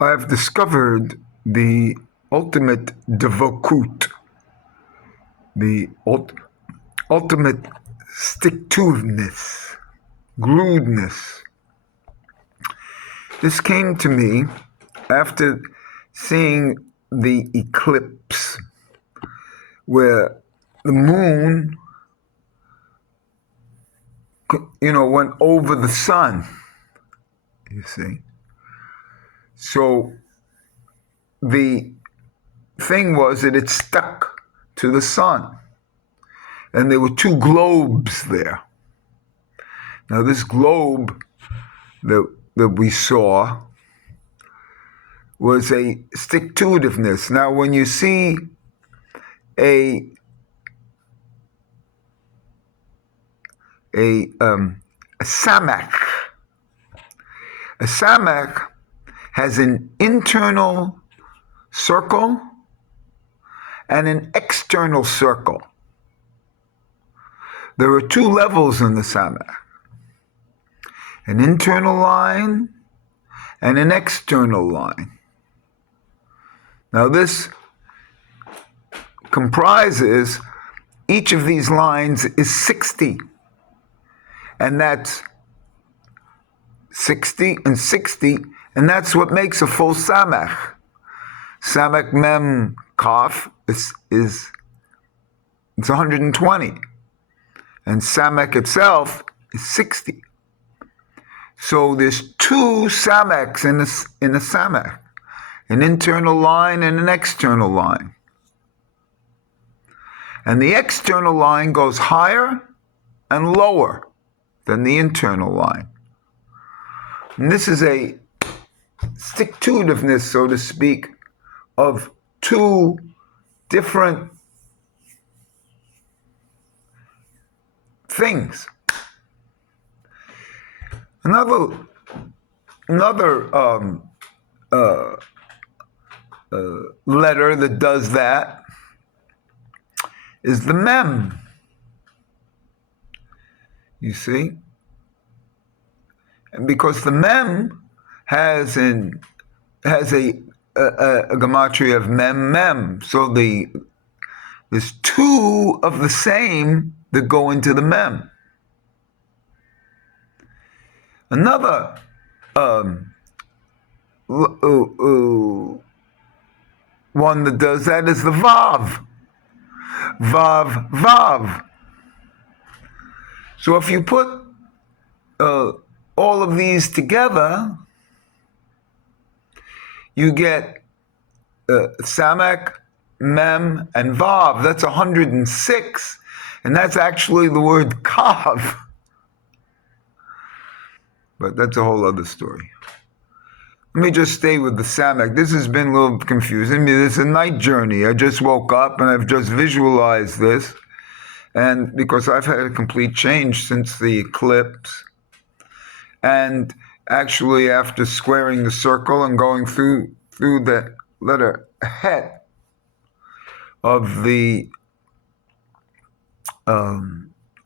I've discovered the ultimate devotut, the ultimate stick-to-ness, gluedness. This came to me after seeing the eclipse where the moon, went over the sun, you see. So the thing was that it stuck to the sun. And there were two globes there. Now this globe that we saw was a stick-to-itiveness. Now when you see a samak, a samak has an internal circle and an external circle. There are two levels in the samak, an internal line and an external line. Now this comprises, each of these lines is 60, and that's 60 and 60, and that's what makes a full samak. Samak mem kaf is it's 120, and samak itself is 60. So there's two samaks in a samak, an internal line and an external line. And the external line goes higher and lower than the internal line. And this is a stick-to-itiveness, so to speak, of two different things. Another letter that does that is the mem. You see? And because the mem has a gematria of mem, so there's two of the same that go into the mem. Another one that does that is the vav. Vav. So if you put all of these together, you get samak, mem, and vav. That's 106, and that's actually the word kav. But that's a whole other story. Let me just stay with the samak. This has been a little confusing. This is a night journey. I just woke up and I've just visualized this. And because I've had a complete change since the eclipse. And actually after squaring the circle and going through the letter het of the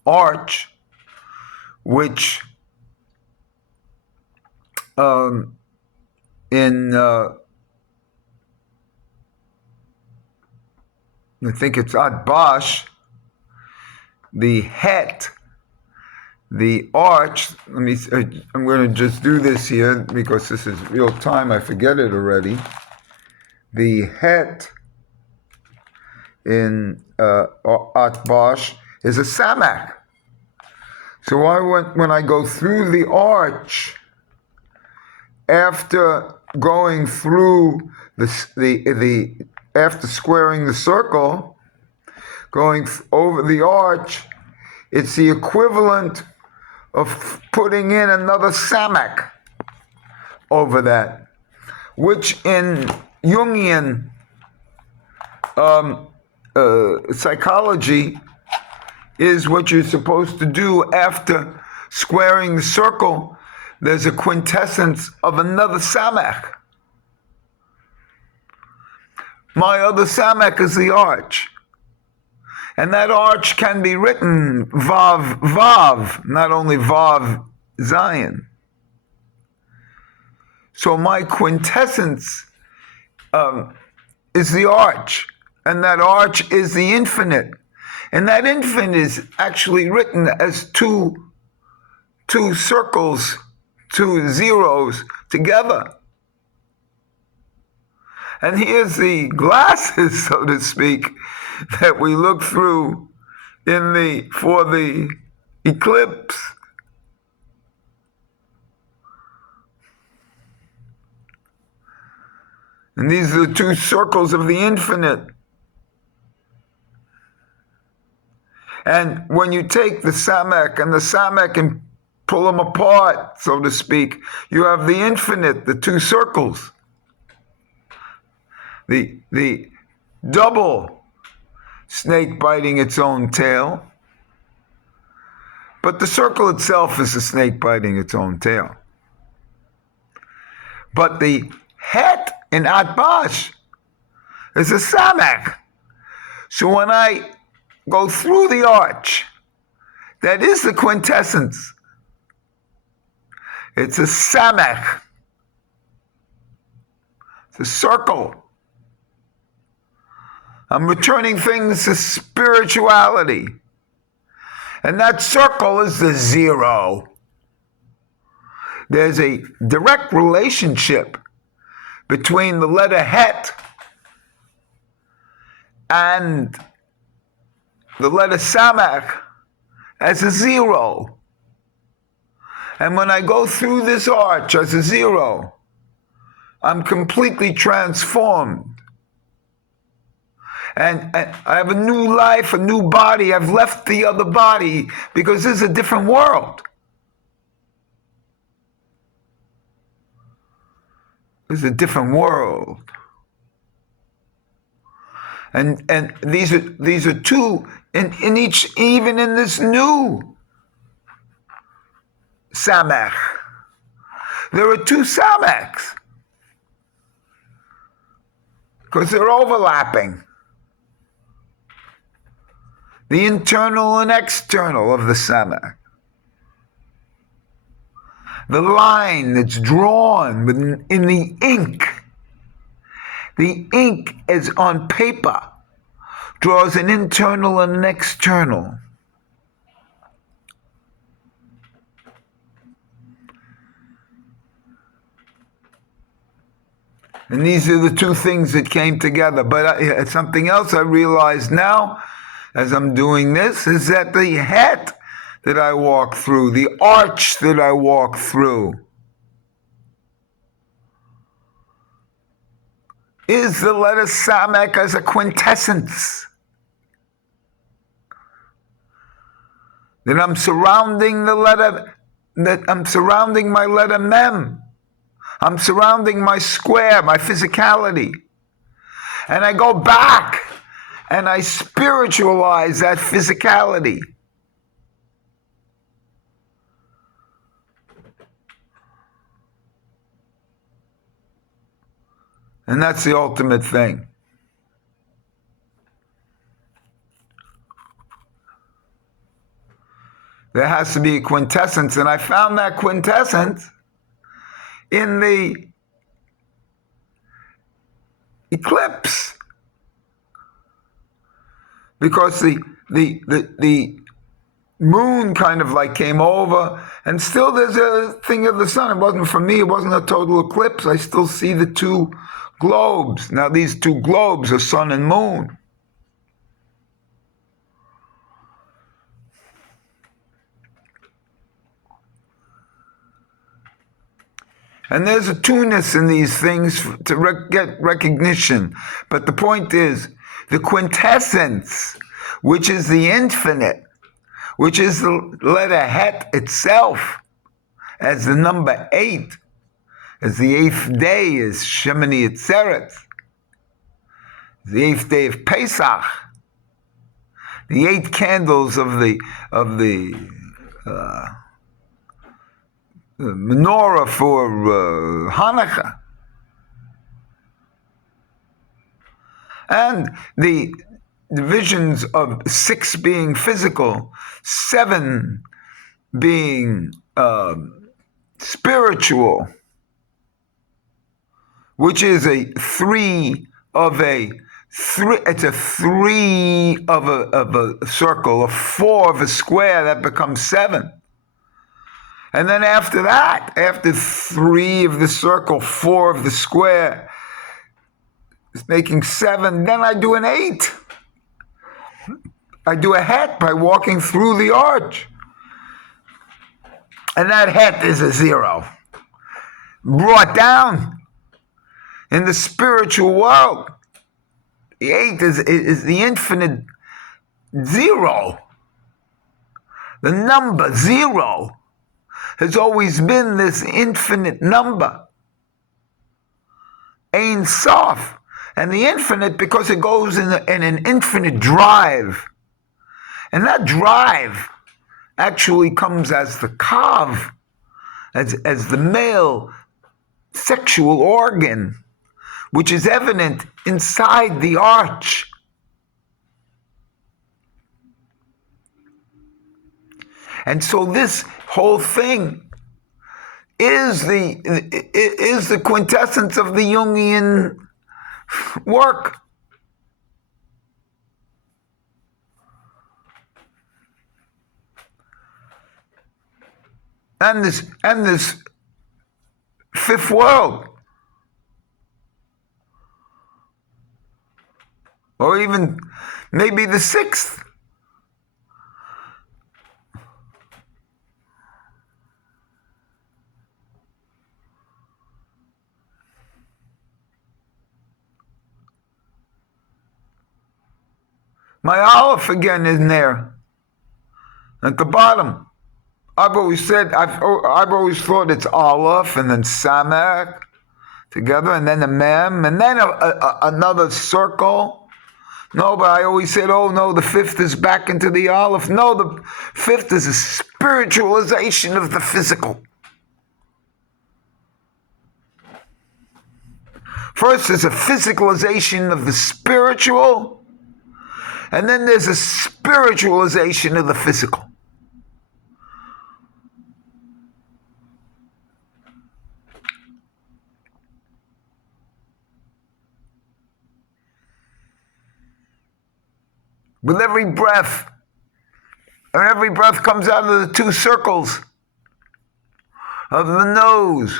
arch, which in I think it's Atbash, the het, the arch. I'm going to just do this here because this is real time. I forget it already. The het in Atbash is a samak. So when I go through the arch, after going through after squaring the circle, going over the arch, it's the equivalent of putting in another samak over that, which in Jungian psychology is what you're supposed to do after squaring the circle. There's a quintessence of another samak. My other samak is the arch. And that arch can be written vav, not only vav, Zion. So my quintessence is the arch, and that arch is the infinite. And that infinite is actually written as two circles, two zeros together. And here's the glasses, so to speak, that we look through for the eclipse. And these are the two circles of the infinite. And when you take the samek and the samek and pull them apart, so to speak, you have the infinite, the two circles. The double snake biting its own tail. But the circle itself is a snake biting its own tail. But the het in Atbash is a samek. So when I go through the arch, that is the quintessence. It's a samek. It's a circle. I'm returning things to spirituality. And that circle is the zero. There's a direct relationship between the letter het and the letter samek as a zero. And when I go through this arch as a zero, I'm completely transformed. And I have a new life, a new body. I've left the other body because this is a different world. This is a different world. And these are two in each, even in this new samek. There are two sameks because they're overlapping. The internal and external of the samek. The line that's drawn in the ink. The ink is on paper, draws an internal and an external. And these are the two things that came together. But something else I realize now, as I'm doing this, is that the het that I walk through, the arch that I walk through, is the letter samek as a quintessence. That I'm surrounding the letter, that I'm surrounding my letter mem. I'm surrounding my square, my physicality. And I go back and I spiritualize that physicality. And that's the ultimate thing. There has to be a quintessence, and I found that quintessence in the eclipse. Because the moon kind of like came over, and still there's a thing of the sun. It wasn't, for me, it wasn't a total eclipse. I still see the two globes. Now these two globes are sun and moon. And there's a two-ness in these things to get recognition. But the point is, the quintessence, which is the infinite, which is the letter het itself, as the number 8, as the 8th day is Shemini Atzeret, the 8th day of Pesach, the 8 candles of the menorah for Hanukkah. And the divisions of 6 being physical, 7 being spiritual, which is a 3 of a 3. It's a 3 of a circle, a 4 of a square, that becomes 7. And then after that, after 3 of the circle, 4 of the square, it's making 7. Then I do an 8. I do a het by walking through the arch. And that het is a 0. Brought down in the spiritual world. The 8 is the infinite 0. The number 0 has always been this infinite number. Ein Sof. And the infinite because it goes in an infinite drive. And that drive actually comes as the kav, as the male sexual organ, which is evident inside the arch. And so this whole thing is the quintessence of the Jungian work. And this fifth world, or even maybe the sixth. My Aleph again is there at the bottom. I've always thought it's Aleph and then Samek together, and then a Mem, and then another circle. No, but I always said, oh no, the fifth is back into the Aleph. No, the fifth is a spiritualization of the physical. First, there's a physicalization of the spiritual, and then there's a spiritualization of the physical. With every breath, and every breath comes out of the 2 circles of the nose,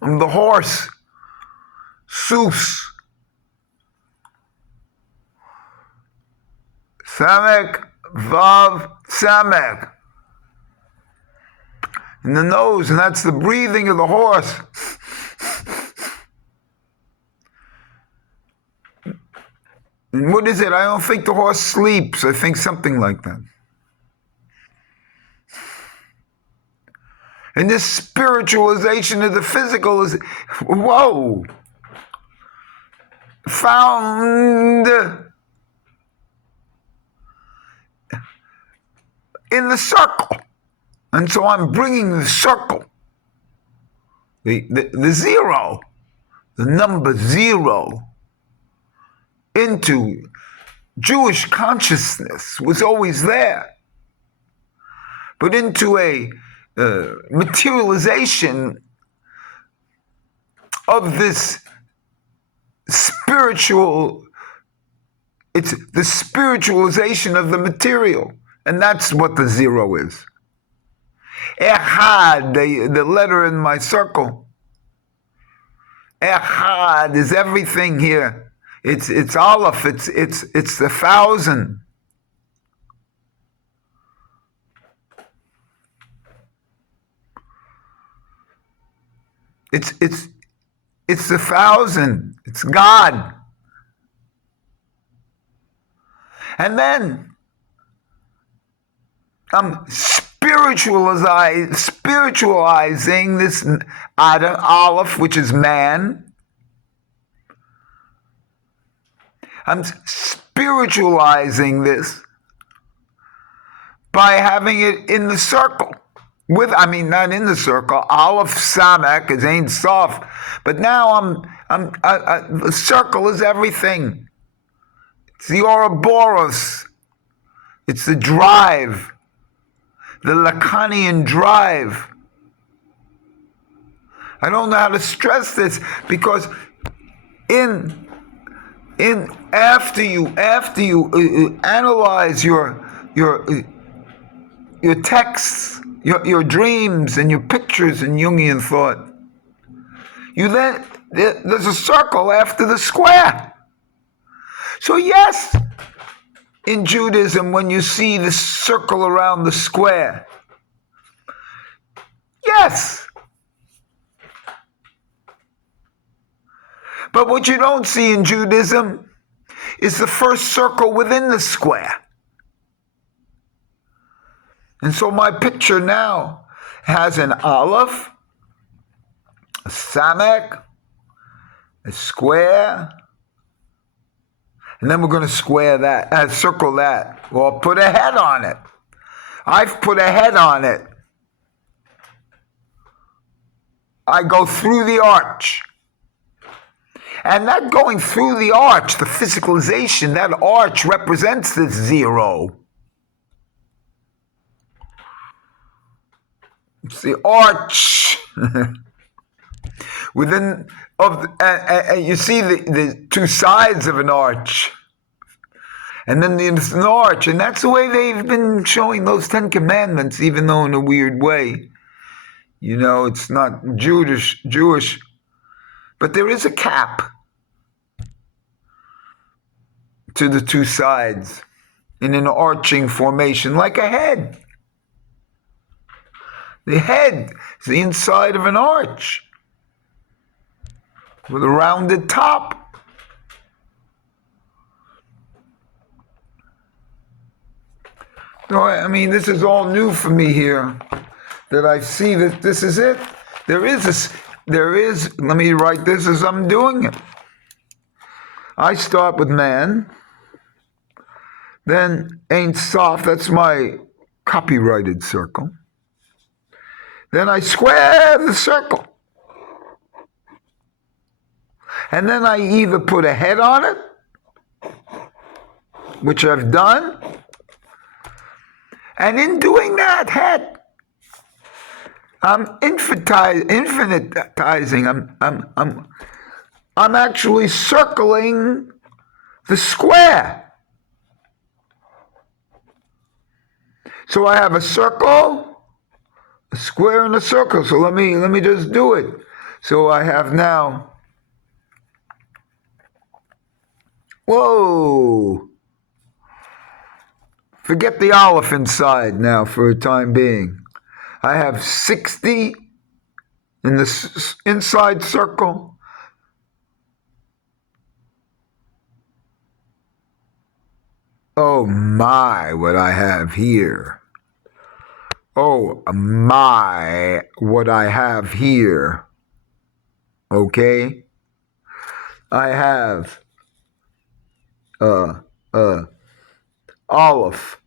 of the horse, Sus, Samek, Vav, Samek. In the nose, and that's the breathing of the horse. And what is it? I don't think the horse sleeps. I think something like that. And this spiritualization of the physical is, whoa, found in the circle. And so I'm bringing the circle, the 0, the number 0, into Jewish consciousness, was always there, but into a materialization of this spiritual, it's the spiritualization of the material, and that's what the 0 is. Echad, the letter in my circle, Echad is everything here. It's Aleph, it's 1,000. It's 1,000. It's God. And then I'm spiritualizing this Adam, Aleph, which is man. I'm spiritualizing this by having it in the circle. Not in the circle. Aleph Samek is Ein Sof, but now the circle is everything. It's the Ouroboros. It's the drive, the Lacanian drive. I don't know how to stress this, because after you analyze your texts, your dreams and your pictures in Jungian thought, there's a circle after the square. So yes, in Judaism, when you see the circle around the square, yes. But what you don't see in Judaism is the first circle within the square. And so my picture now has an aleph, a samek, a square, and then we're going to circle that, or put a head on it. I've put a head on it. I go through the arch. And that going through the arch, the physicalization, that arch represents this zero. It's the arch. Within of you see the two sides of an arch, and then there's an arch, and that's the way they've been showing those 10 Commandments, even though in a weird way. You know, it's not Jewish, but there is a cap to the two sides in an arching formation, like a head. The head is the inside of an arch with a rounded top. So, I mean, this is all new for me here, that I see that this is it. There is, let me write this as I'm doing it. I start with man, then Ein Sof, that's my copyrighted circle. Then I square the circle. And then I either put a head on it, which I've done, and in doing that head, I'm infinitizing. I'm actually circling the square. So I have a circle, a square, and a circle. So let me just do it. So I have now. Whoa! Forget the aleph inside now for a time being. I have 60 in the inside circle. Oh my, what I have here. Oh my, what I have here. Okay? I have aleph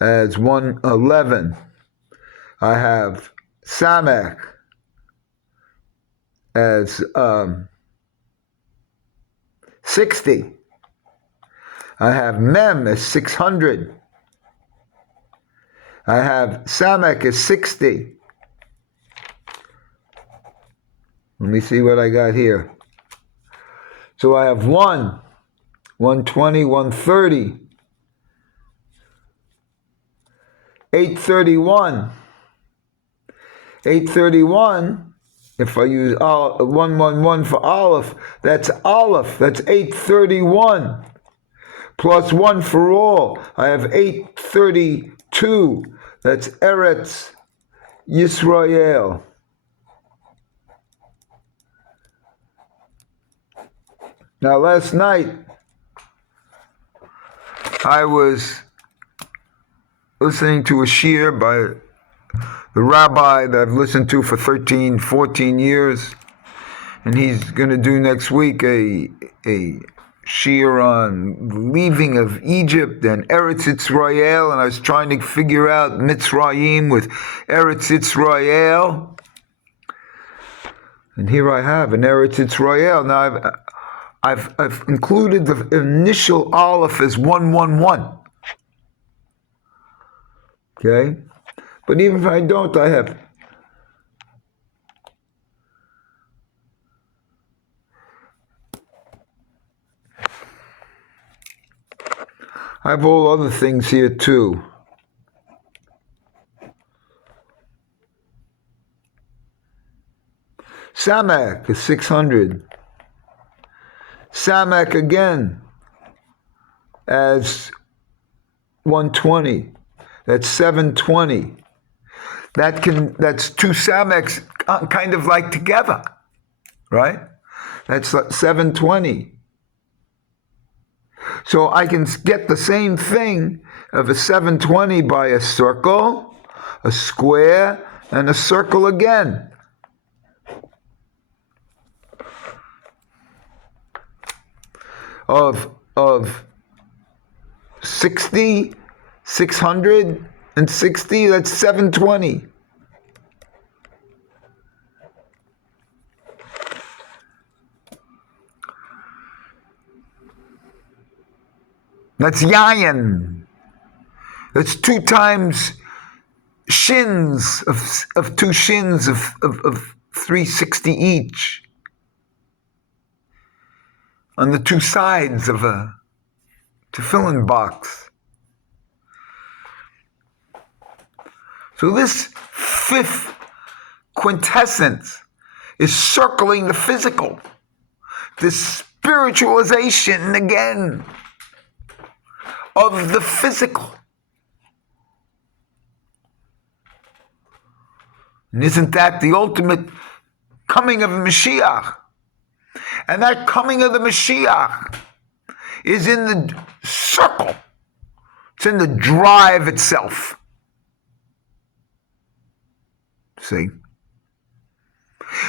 as 111. I have samek as 60. I have mem as 600. I have samek as 60. Let me see what I got here. So I have 120, 130, 831. 831, if I use 111 for aleph, that's 831. Plus 1 for all, I have 832. That's Eretz Yisrael. Now last night, I was listening to a shiur by the rabbi that I've listened to for 13, 14 years, and he's going to do next week a shiur on the leaving of Egypt and Eretz Yisrael, and I was trying to figure out Mitzrayim with Eretz Yisrael, and here I have an Eretz Yisrael. Now I've included the initial aleph as 111. Okay? But even if I don't, I have I have all other things here too. Samak is 600. Samak again as 120. That's 720. That's two Samaks kind of like together, right? That's 720. So I can get the same thing of a 720 by a circle, a square, and a circle again. Of 60, 660, that's 720. That's yayin. That's 2 times shins of 2 shins of 360 each on the 2 sides of a tefillin box. So this 5th quintessence is circling the physical, this spiritualization again of the physical. And isn't that the ultimate coming of Mashiach? And that coming of the Mashiach is in the circle. It's in the drive itself. See?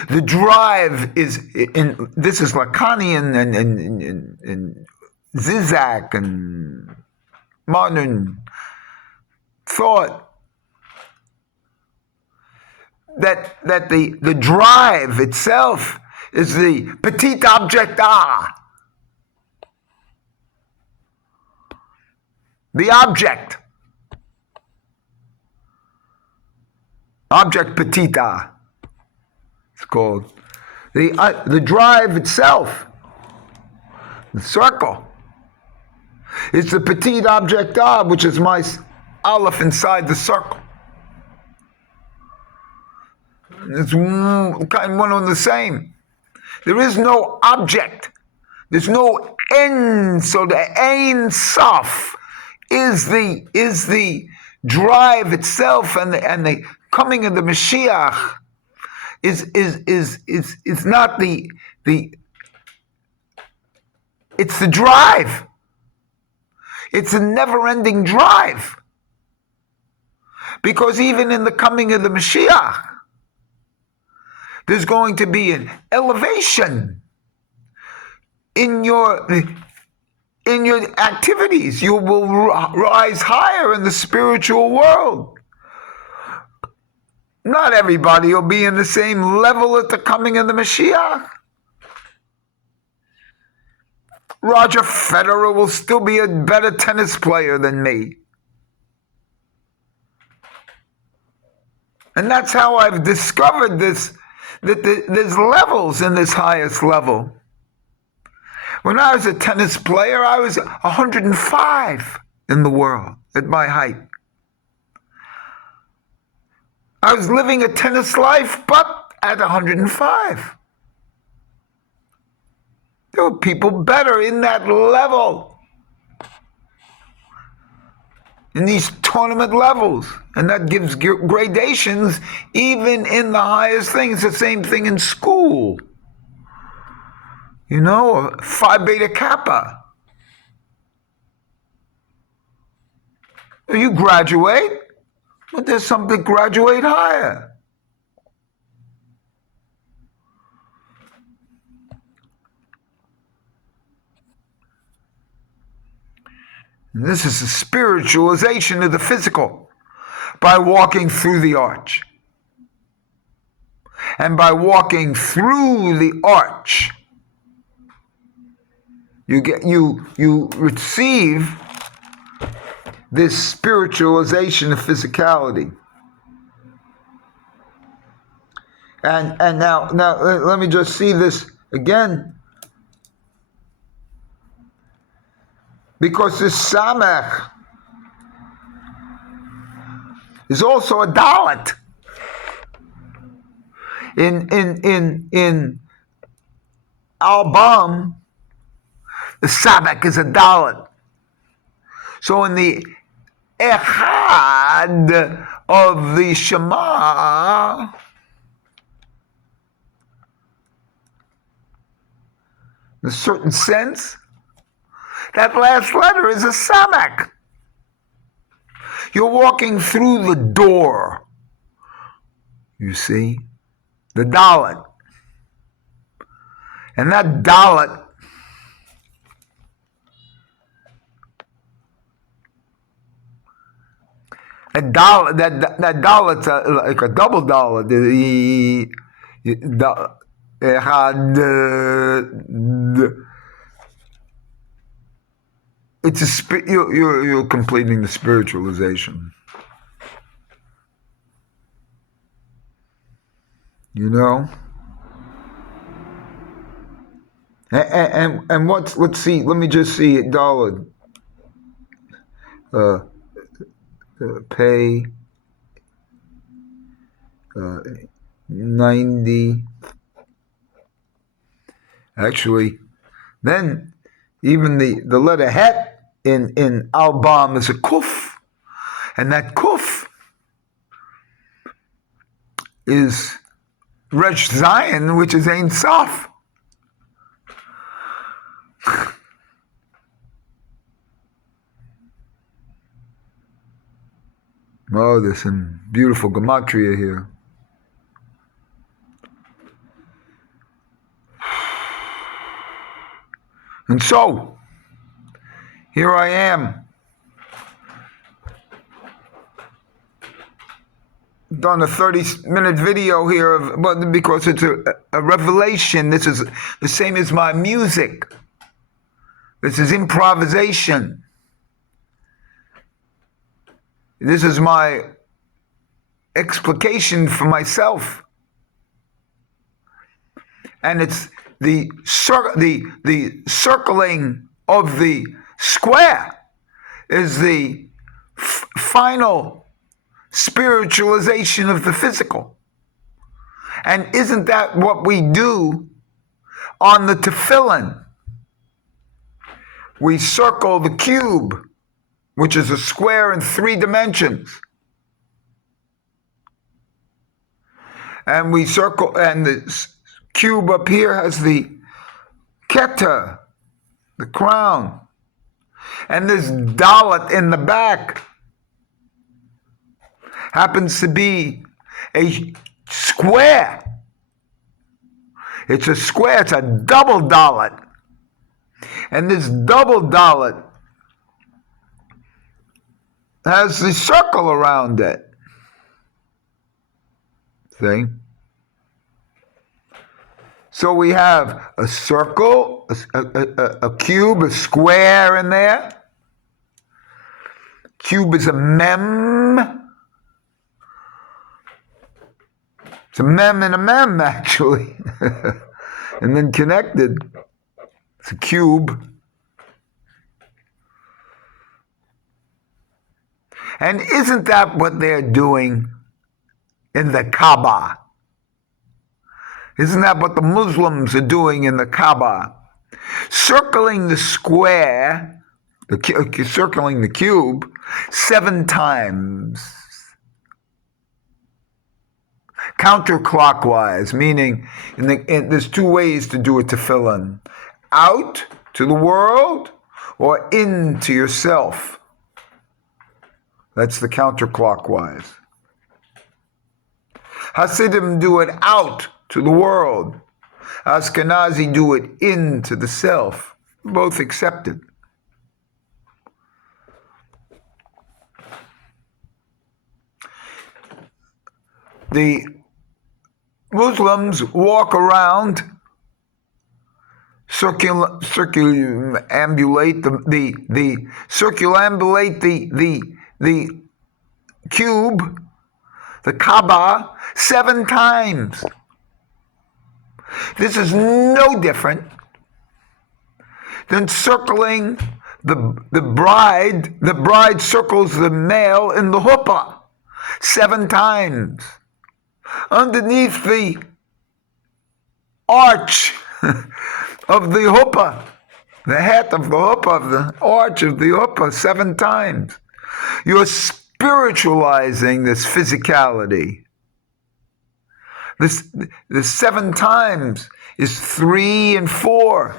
The drive is in this is Lacanian and Zizak and modern thought that the drive itself is the petit object the object petita it's called the drive itself, the circle, is the petit object which is my aleph inside the circle. It's kind of one and the same. There is no object. There's no end. So the Ein Sof is the drive itself, and the coming of the Mashiach is not the it's the drive. It's a never-ending drive. Because even in the coming of the Mashiach, there's going to be an elevation in your activities. You will rise higher in the spiritual world. Not everybody will be in the same level at the coming of the Mashiach. Roger Federer will still be a better tennis player than me. And that's how I've discovered this, that there's levels in this highest level. When I was a tennis player, I was 105 in the world at my height. I was living a tennis life, but at 105. There were people better in that level, in these tournament levels. And that gives gradations even in the highest things. It's the same thing in school. You know, Phi Beta Kappa. You graduate, but there's some that graduate higher. And this is the spiritualization of the physical by walking through the arch. And by walking through the arch, you receive this spiritualization of physicality. And now let me just see this again. Because this Samech is also a Dalet. In Album, the Samech is a Dalet. So in the Echad of the Shema, in a certain sense, that last letter is a Samech. You're walking through the door, you see, the Dalet. And that Dalet that Dalet's like a double Dalet. It's you're completing the spiritualization. You know? And let's see, let me just see it, Dalet. Pay 90. Actually, then even the letter Het in Albam is a Kuf. And that Kuf is Resh Zion, which is Ein Sof. Oh, there's some beautiful gematria here. And so, here I am. Done a 30-minute video here, but because it's a revelation. This is the same as my music. This is improvisation. This is my explication for myself. And it's the circling of the square is the final spiritualization of the physical. And isn't that what we do on the tefillin? We circle the cube, which is a square in 3 dimensions. And we circle, and the cube up here has the Keter, the crown. And this Dalet in the back happens to be a square. It's a square, it's a double Dalet. And this double Dalet has the circle around it. See? So we have a circle, a cube, a square in there. Cube is a mem. It's a mem and a mem, actually. And then connected. It's a cube. And isn't that what they're doing in the Kaaba? Isn't that what the Muslims are doing in the Kaaba? Circling the square, circling the cube 7 times. Counterclockwise, meaning there's 2 ways to do a tefillin. Out to the world or into yourself. That's the counterclockwise. Hasidim do it out to the world. Ashkenazi do it into the self. Both accepted. The Muslims walk around, circumambulate the cube, the Kaaba, 7 times. This is no different than circling the bride circles the male in the huppah 7 times. Underneath the arch of the huppah, the hat of the huppah, of the arch of the huppah 7 times. You're spiritualizing this physicality. The 7 times is 3 and 4.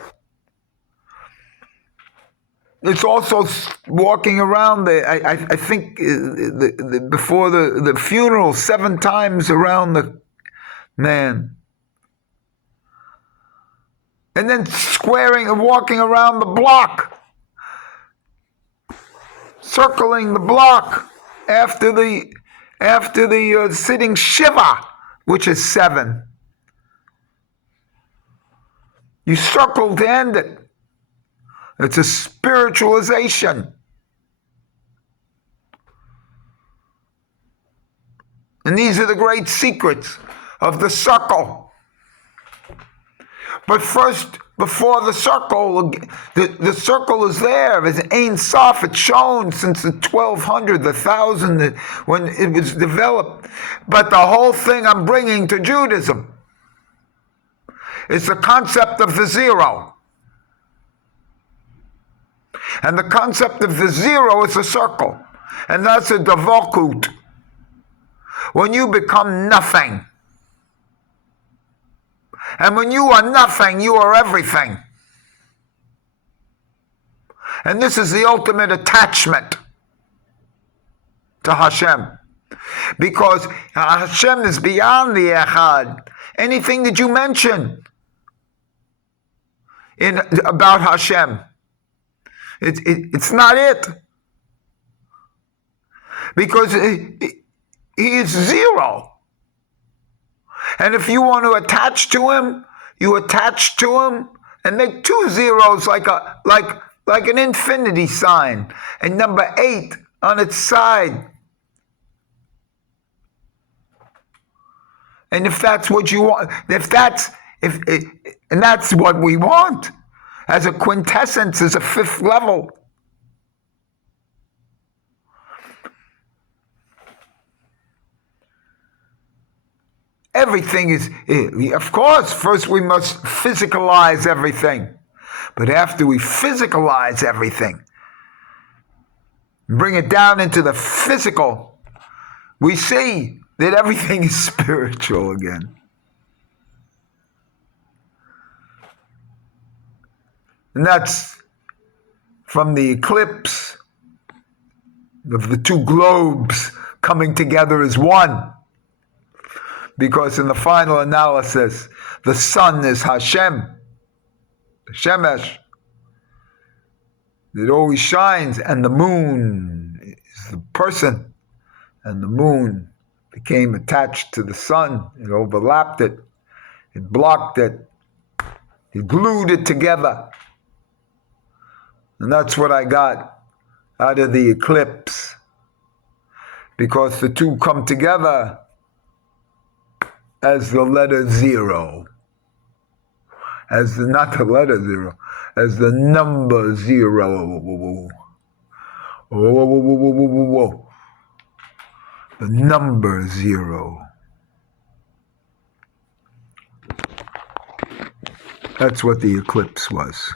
It's also walking around I think before the funeral 7 times around the man. And then squaring and walking around the block, circling the block after the sitting Shiva, which is 7. You circle to end it. It's a spiritualization. And these are the great secrets of the circle. But first, before the circle, the circle is there. It's Ein Sof. It's shown since the 1200, the 1000, when it was developed. But the whole thing I'm bringing to Judaism is the concept of the zero. And the concept of the zero is a circle. And that's a davokut. When you become nothing. And when you are nothing, you are everything. And this is the ultimate attachment to Hashem. Because Hashem is beyond the Echad. Anything that you mention about Hashem, it's not it. Because he is zero. And if you want to attach to him, you attach to him and make 2 zeros like an infinity sign, and number 8 on its side. And if that's what you want, and that's what we want, as a quintessence, as a 5th level. Everything is, of course, first we must physicalize everything. But after we physicalize everything, bring it down into the physical, we see that everything is spiritual again. And that's from the eclipse of the 2 globes coming together as one. Because in the final analysis, the sun is Hashem, Shemesh. It always shines, and the moon is the person. And the moon became attached to the sun. It overlapped it. It blocked it. It glued it together. And that's what I got out of the eclipse. Because the 2 come together as the letter 0. Not the letter 0, as the number 0. The number 0. That's what the eclipse was.